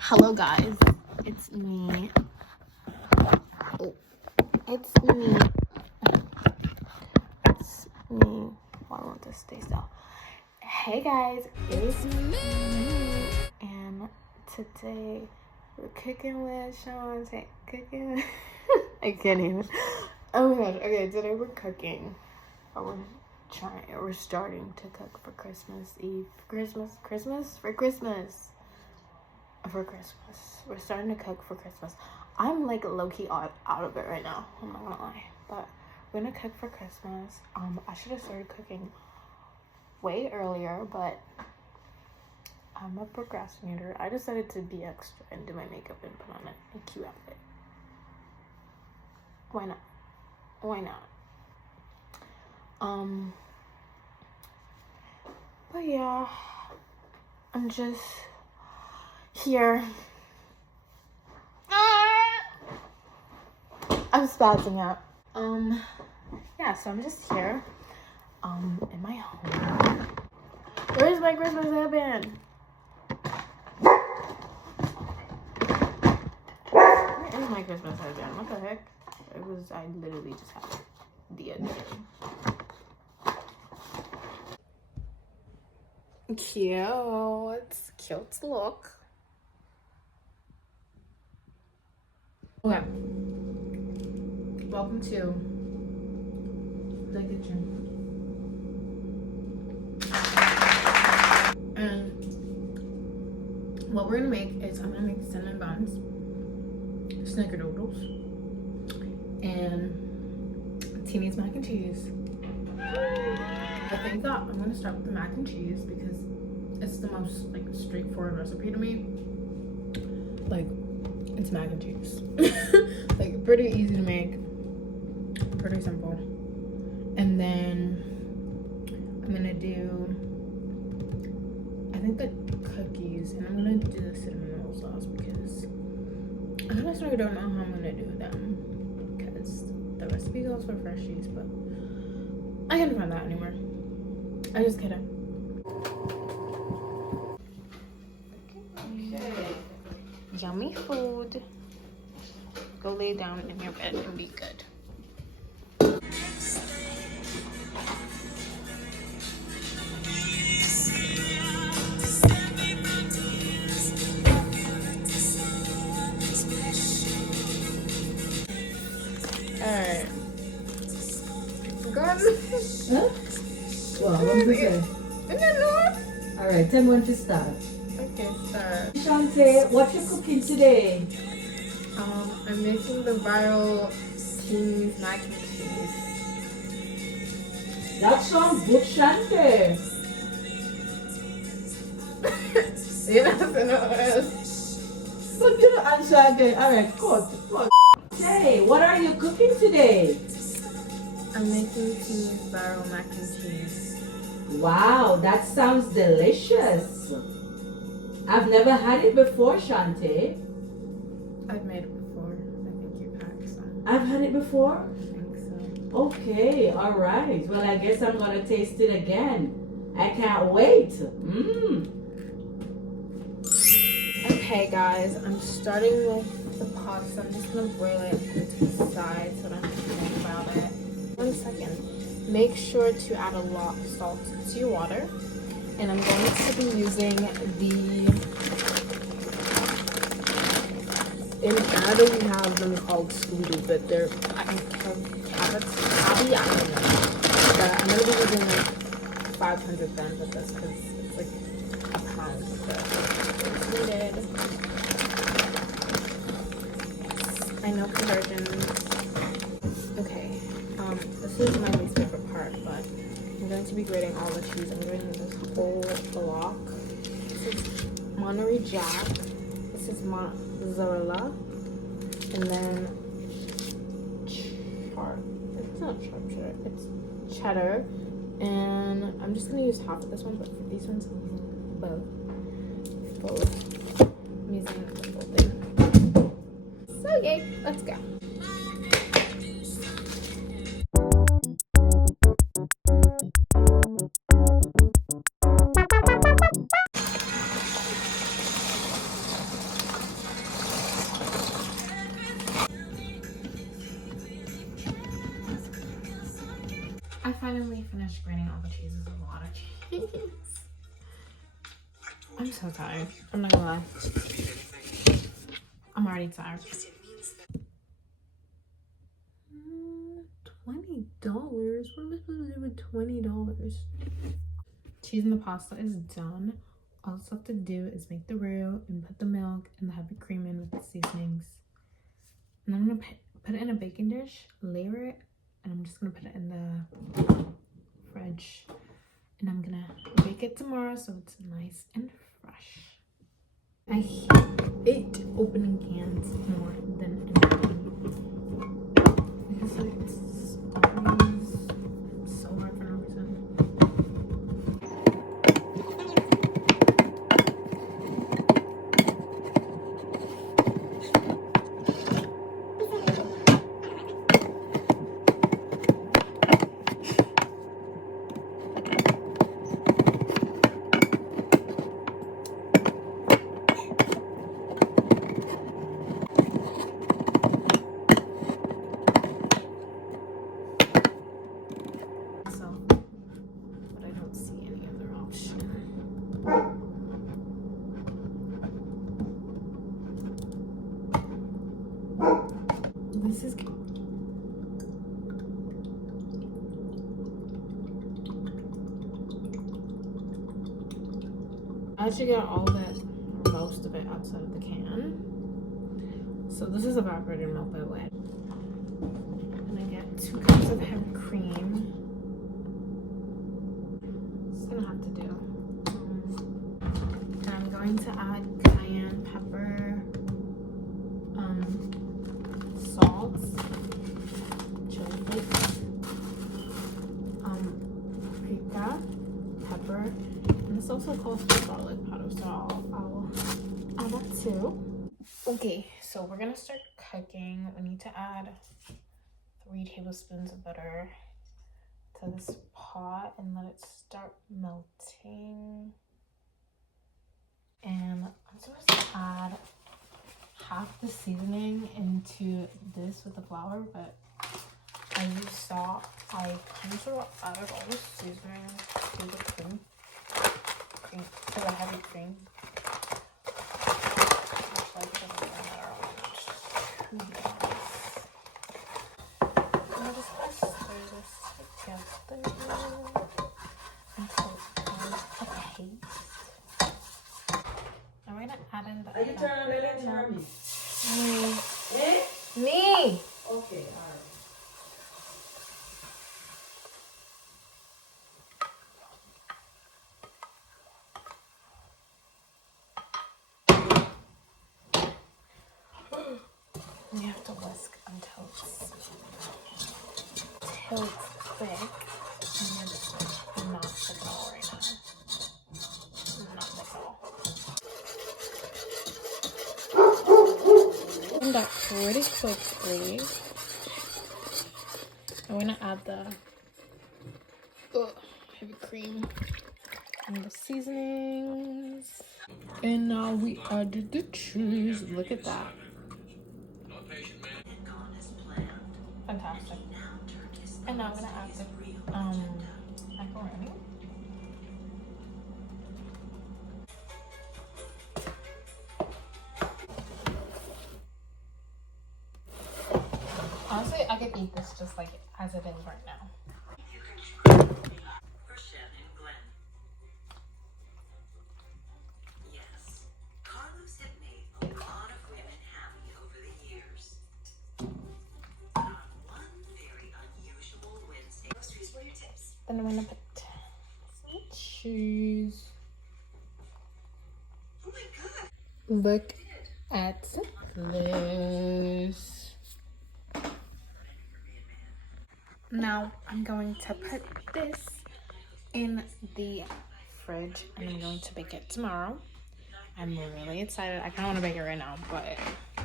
Hello guys, it's me. Oh, it's me. It's me. Why won't this stay still? Hey guys, it's me. And today we're cooking with Shauntay. I can't even. Oh my gosh. Okay, today we're cooking. We're starting to cook for Christmas Eve. For Christmas. We're starting to cook for Christmas. I'm like low-key out of it right now. I'm not gonna lie. But we're gonna cook for Christmas. I should have started cooking way earlier, but I'm a procrastinator. I decided to be extra and do my makeup and put on a cute outfit. Why not? But yeah, I'm just here. I'm spazzing out. Yeah, so I'm just here, in my home. Where's my Christmas headband? Where is my Christmas headband? What the heck? I literally just had it the other day. Cute look. Okay. Welcome to the kitchen. And what we're gonna make is I'm gonna make cinnamon buns, snickerdoodles, and Teeny's mac and cheese. I think that I'm gonna start with the mac and cheese because it's the most like straightforward recipe to me. Like, it's mac and cheese. Like, pretty easy to make, pretty simple. And then I'm gonna do, I think, the cookies, and I'm gonna do the cinnamon roll sauce because I honestly don't know how I'm gonna do them because the recipe calls for fresh cheese, but I can't find that anywhere. I just kidding. Okay. Yummy food. Go lay down in your bed and be good. Alright. Gone. Huh? Well, what did you say? Alright, tell me when to start. Okay, start. Shauntay, what you cooking today? I'm making the viral Teeny's mac and cheese. That sounds good, Shauntay. You know what else? But you don't answer again. Alright, good. Hey, what are you cooking today? I'm making Teeny's viral mac and cheese. Wow, that sounds delicious. I've never had it before, Shauntay. I've made it before. I think you've had some. I've had it before? I think so. Okay, alright. Well, I guess I'm gonna taste it again. I can't wait. Okay, guys, I'm starting with the pasta. I'm just gonna boil it and put it to the side so I don't have to think about it. 1 second. Make sure to add a lot of salt to your water. And I'm going to be using in Canada we have them called Scooby, but they're cabbie, I don't know. But I'm gonna be using like 500 grams of this because it's like a pound of this. Needed. I know conversions. Okay. This is my least favorite part, but I'm going to be grating all the cheese. I'm grating this whole block. This is Monterey Jack. This is mozzarella. And then it's not sharp cheddar, it's cheddar. And I'm just gonna use half of this one, but for these ones, I'm using both. I'm using the whole thing. So yay, let's go. finally finished graining all the cheeses. A lot of cheese. I'm so tired. I'm not gonna lie. I'm already tired. $20? What am I supposed to do with $20? Cheese and the pasta is done. All it's left to do is make the roux and put the milk and the heavy cream in with the seasonings. And I'm gonna put it in a baking dish, layer it, and I'm just gonna put it in the fridge. And I'm gonna bake it tomorrow so it's nice and fresh. I hate opening cans more than anything. Because it's always so hard for no reason. But I don't see any other option. This is I actually got all of it, or most of it, outside of the can. So this is evaporated milk, by the way. And I get 2 cups of heavy cream. Just gonna have to do. And I'm going to add cayenne pepper, salt, chili flakes, paprika, pepper, and this also calls for garlic powder, so I'll add that too. Okay, so we're gonna start cooking. We need to add 3 tablespoons of butter to this pot and let it start melting. And I'm supposed to add half the seasoning into this with the flour, but as you saw, I kind of sort of added all the seasoning to the cream, to the heavy cream. I'm just gonna stir this together until it becomes a paste. I'm gonna add in the. Are you turning it into me? Me. Okay, alright. You have to whisk until it's thick. And you're just like not thick at all right now. Not thick at all. And that pretty quickly. I'm gonna add the heavy cream and the seasonings. And now we added the cheese. Look at that. Fantastic. And now I'm gonna add the macaroni. Honestly, I could eat this just like as it is right now. Then I'm gonna put some cheese. Oh my god! Look at this. Now I'm going to put this in the fridge and I'm going to bake it tomorrow. I'm really excited. I kind of want to bake it right now, but I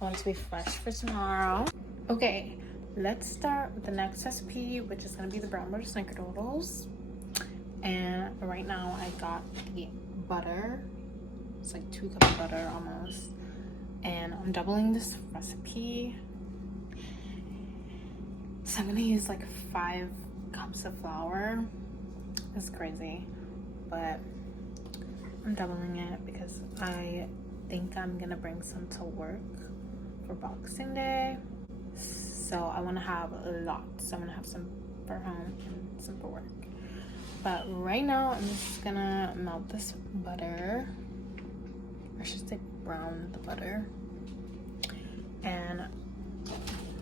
want it to be fresh for tomorrow. Okay. Let's start with the next recipe, which is going to be the brown butter snickerdoodles. And right now I got the butter. It's like 2 cups of butter almost. And I'm doubling this recipe. So I'm going to use like 5 cups of flour. It's crazy, but I'm doubling it because I think I'm gonna bring some to work for Boxing Day. So I want to have a lot. So I'm gonna have some for home and some for work. But right now I'm just gonna melt this butter. I should say brown the butter. And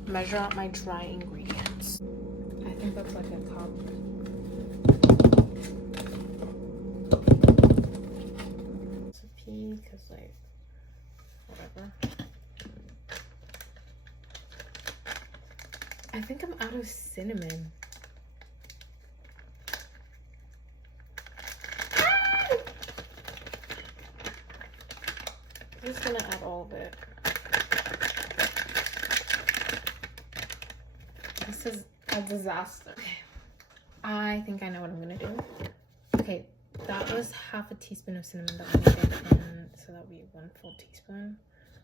measure out my dry ingredients. I think that's like a cup. Recipe, cause like whatever. I think I'm out of cinnamon. I'm just gonna add all of it. This is a disaster. I think I know what I'm gonna do. Okay, that was half a teaspoon of cinnamon that we needed, and so that would be 1 full teaspoon.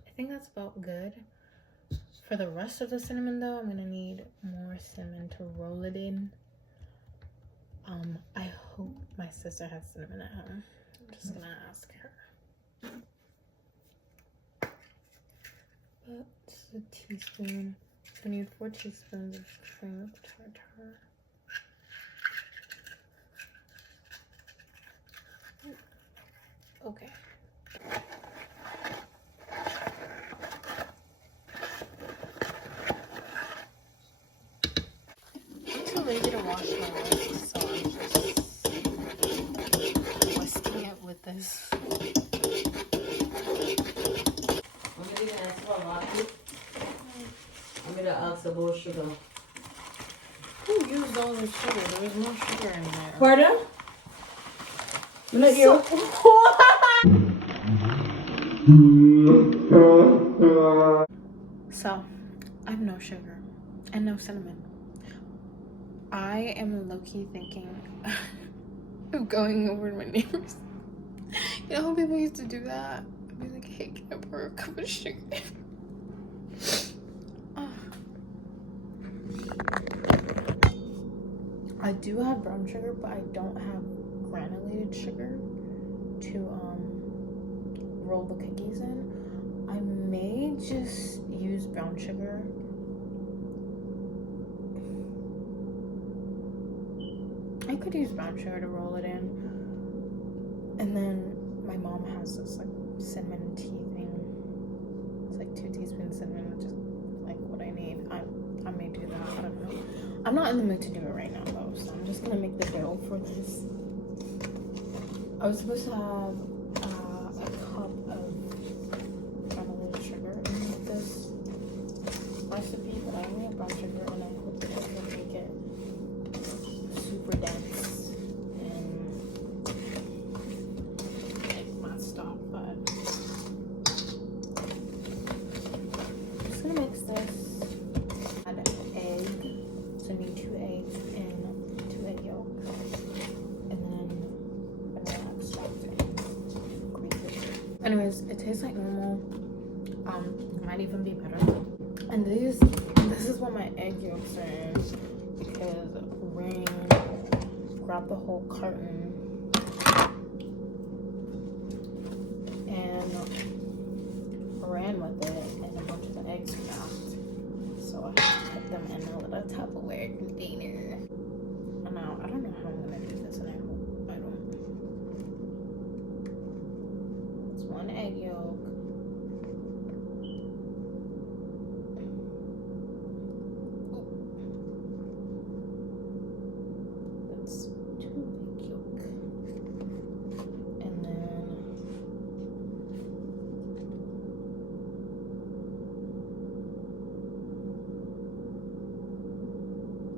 I think that's about good. For the rest of the cinnamon though, I'm gonna need more cinnamon to roll it in. I hope my sister has cinnamon at home. I'm just gonna ask her. But this is a teaspoon. So I need 4 teaspoons of cream of tartar. Okay. I'm too lazy to wash my whisk, so I'm just whisking it with this. I'm gonna ask about sugar. Who used all this sugar? There was no sugar in there. Pardon? Not you. So, I have no sugar and no cinnamon. I am low-key thinking of going over to my neighbors. You know how people used to do that? I'd be like, hey, can I borrow a cup of sugar? I do have brown sugar, but I don't have granulated sugar to roll the cookies in. I may just use brown sugar. I could use brown sugar to roll it in. And then my mom has this like cinnamon tea thing. It's like 2 teaspoons cinnamon, which is like what I need. I may do that. I don't know. I'm not in the mood to do it right now though, so I'm just gonna make the dough for this. I was supposed to have a cup of granulated sugar in this recipe, but I only have brown sugar, and I hope that I can make it super dense and like my stuff. But I'm just gonna mix this. Add an egg, so I need 2 eggs and 2 egg yolks, and then vanilla extract and green sugar. Anyways, it tastes like normal. Might even be better. And this is what my egg yolks are in, because Ring grabbed the whole carton and ran with it, and a bunch of the eggs cracked. So I have to put them in a little Tupperware container. And now I don't know how I'm gonna do this, and I hope I don't. It's 1 egg yolk. That's 2 egg yolk. And then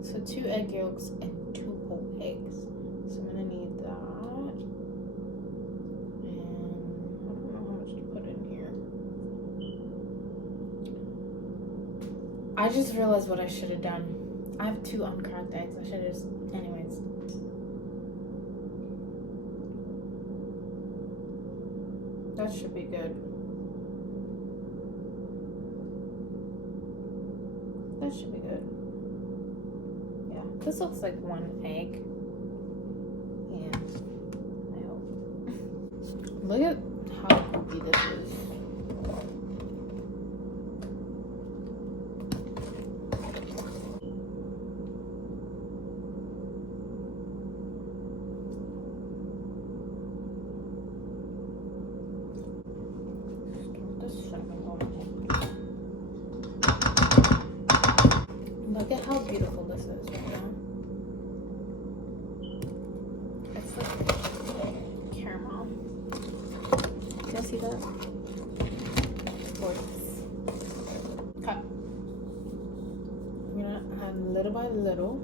so 2 egg yolks and 2 whole eggs. So I'm gonna need that. And I don't know how much to put in here. I just realized what I should have done. I have 2 uncracked eggs. I should have just, anyways. That should be good. That should be good. Yeah. This looks like one egg. Yeah, I hope. Look at how goopy this is. Look at how beautiful this is right now. It's like caramel. Do you see that? It's gorgeous. Okay. I'm gonna add little by little.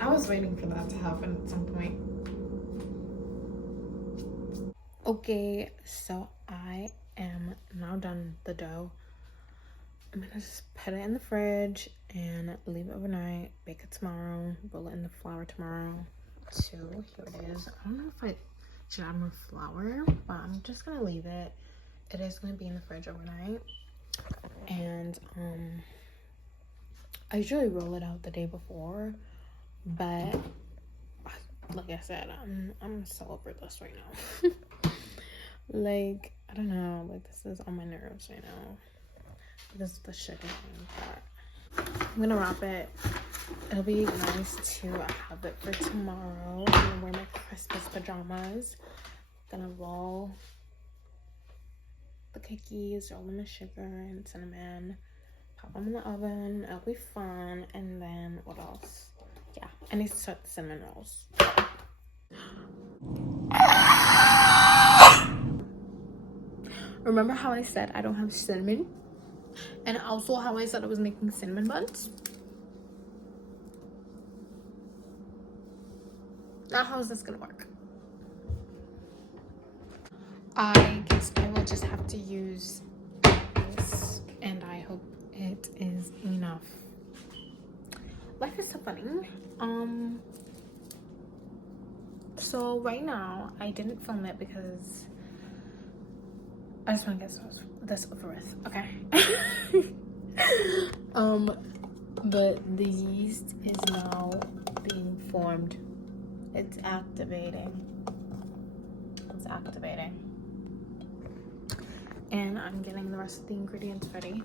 I was waiting for that to happen at some point. Okay, so I am now done the dough. I'm gonna just put it in the fridge and leave it overnight, bake it tomorrow, roll it in the flour tomorrow. So here it is. I don't know if I should add more flour, but I'm just gonna leave it. It is gonna be in the fridge overnight. And I usually roll it out the day before, but like I said, I'm so over this right now. Like, I don't know, like this is on my nerves right now. This is the sugar part. I'm gonna wrap it. It'll be nice to have it for tomorrow. I'm gonna wear my Christmas pajamas. Gonna roll the cookies, roll them with sugar and cinnamon, pop them in the oven. It'll be fun. And then what else? Yeah, I need to start the cinnamon rolls. Remember how I said I don't have cinnamon? And also how I said I was making cinnamon buns? Now how is this gonna work? I guess I will just have to use this, and I hope it is enough. Life is so funny. So right now I didn't film it because I just want to get this over with. Okay. But the yeast is now being formed. It's activating. And I'm getting the rest of the ingredients ready.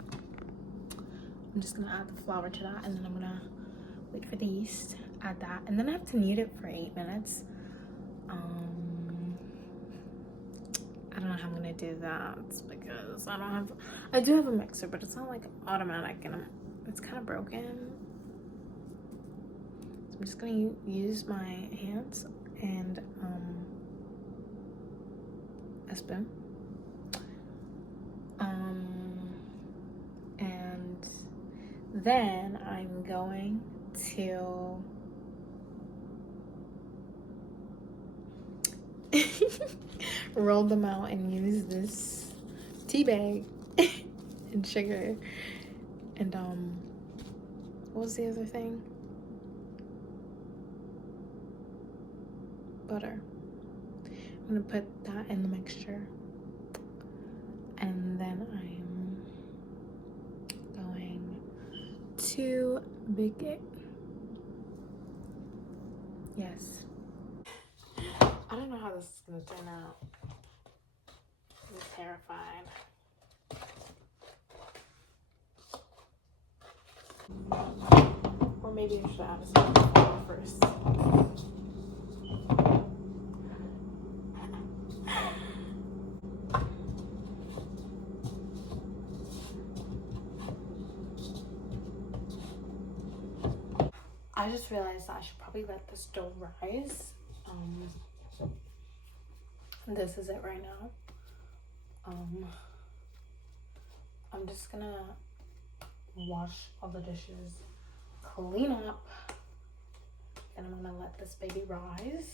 I'm just gonna add the flour to that, and then I'm gonna wait for the yeast, add that, and then I have to knead it for 8 minutes. I don't know how I'm gonna do that because I do have a mixer, but it's not like automatic, and it's kind of broken. So I'm just gonna use my hands and a spoon. And then I'm going to roll them out and use this tea bag and sugar and what was the other thing? Butter. I'm gonna put that in the mixture, and then I'm going to bake it. Yes. I don't know how this is gonna turn out. I'm terrified. Or maybe you should add a spoon of flour first. I just realized that I should probably let this dough rise. This is it right now. I'm just gonna wash all the dishes, clean up, and I'm gonna let this baby rise.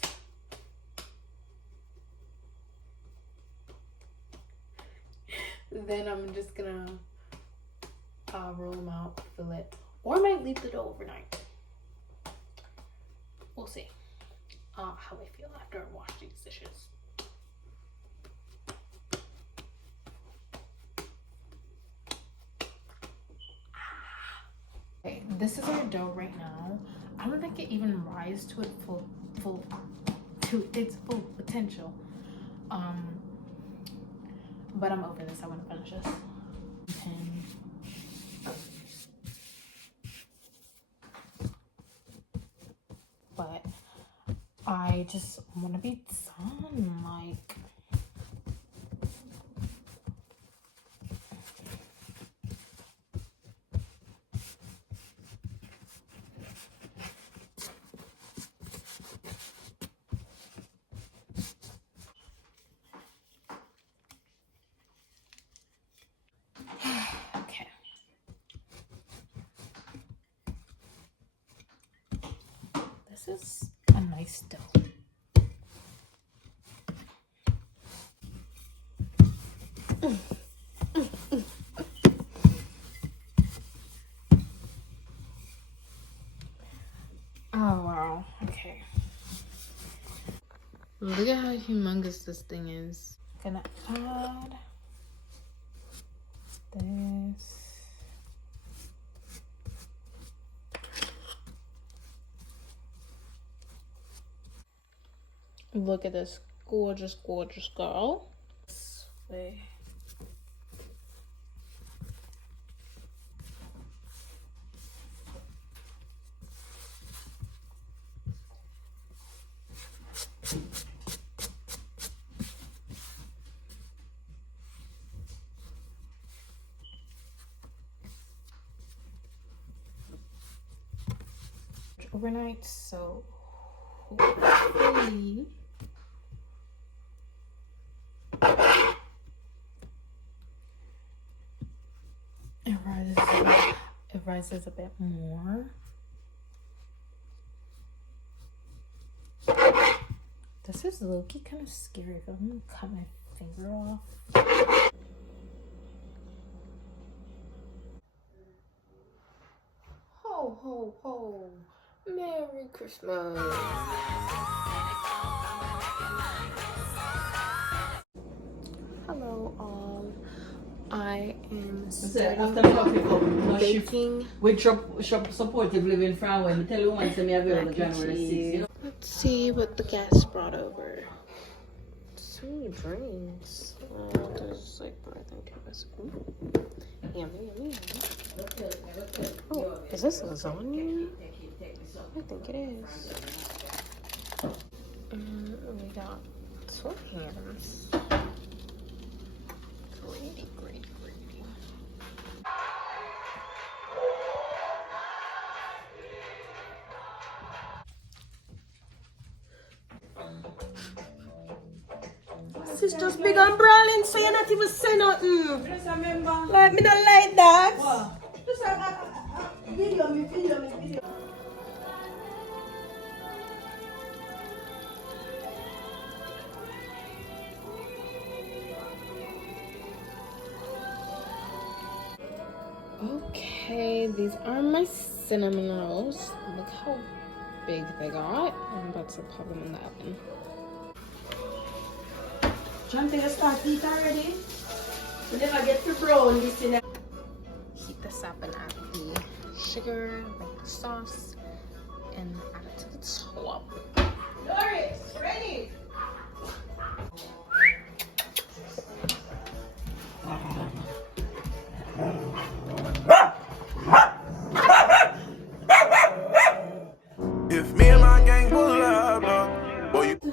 Then I'm just gonna roll them out, fill it, or I might leave the dough overnight. We'll see how I feel after I wash these dishes. Okay, this is our dough right now. I don't think it even rise to its full potential. But I'm over this. I want to finish this. But I just want to be done. Like, okay. This is a nice dough. Oh wow, okay. Look at how humongous this thing is. Gonna add this. Look at this gorgeous, gorgeous girl. This way. Overnight, so hopefully it rises a bit more. This is low-key kind of scary. If I'm gonna cut my finger off. Ho ho ho! Merry Christmas! Hello all. I am baking. We shop supportive living from when we tell you once me available January 6th. Let's see what the guests brought over. So many drinks. There's like, I think it was yummy, yummy, yummy. Oh, is this lasagna? I think it is. And we got sweat hams. Great, great, great. This is just big and brawling, so you're not even saying nothing. Just remember. Like, me not like that. What? Just video me. Okay, these are my cinnamon rolls. Look how big they got. I'm about to pop them in the oven. Shauntay, you start eat already? You never get to brown this in. Heat this up and add the sugar, make the sauce, and add it to the top. Doris, ready? If me and my gang pull up, boy, you To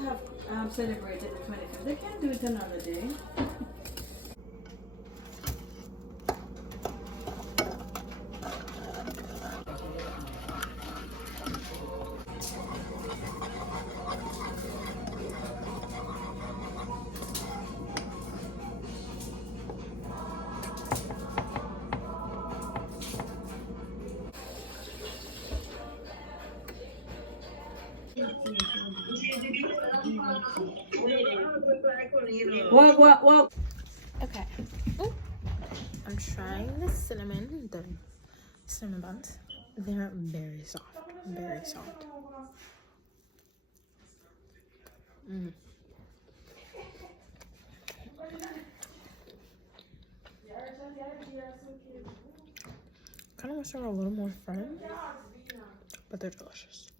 have celebrated the 25th, they can't do it another day. What? Okay. Ooh, I'm trying the cinnamon buns. They're very soft. Very soft. Kind of wish they were a little more firm, but they're delicious.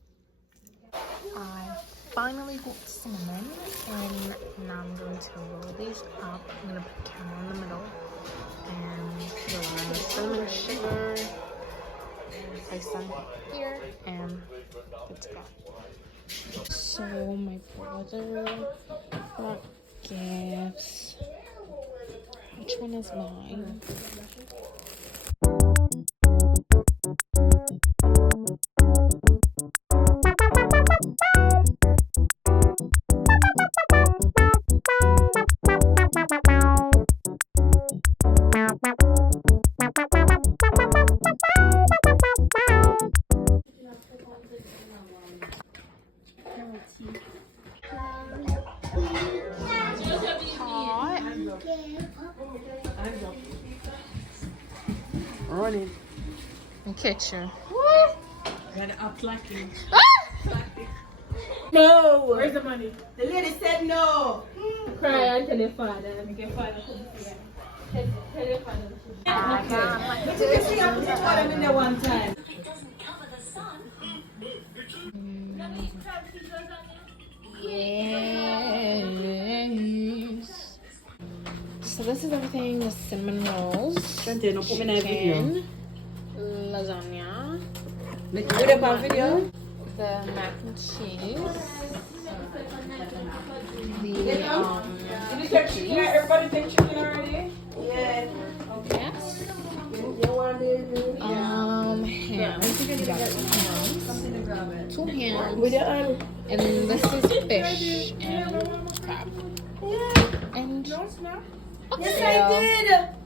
I finally got cinnamon, and now I'm going to roll these up. I'm gonna put caramel in the middle, and roll in cinnamon sugar, place them here, and good to go. So my brother got gifts. Which one is mine? Running. Catch you. Gotta act like it. No! Where's the money? The lady said no. Cry and tell your father. Make your father come here. Tell your father. But you can see I put it for them in there one time. Yes. So this is everything: the cinnamon rolls, Shauntay, no put me in a video. chicken, lasagna, Make you put up a video. the mac and cheese, the Did you take chicken? Everybody take chicken already? Yeah. yes, You want to ham. We got 2 hams, with your arm. and this is fish and crab. And Yes, I did.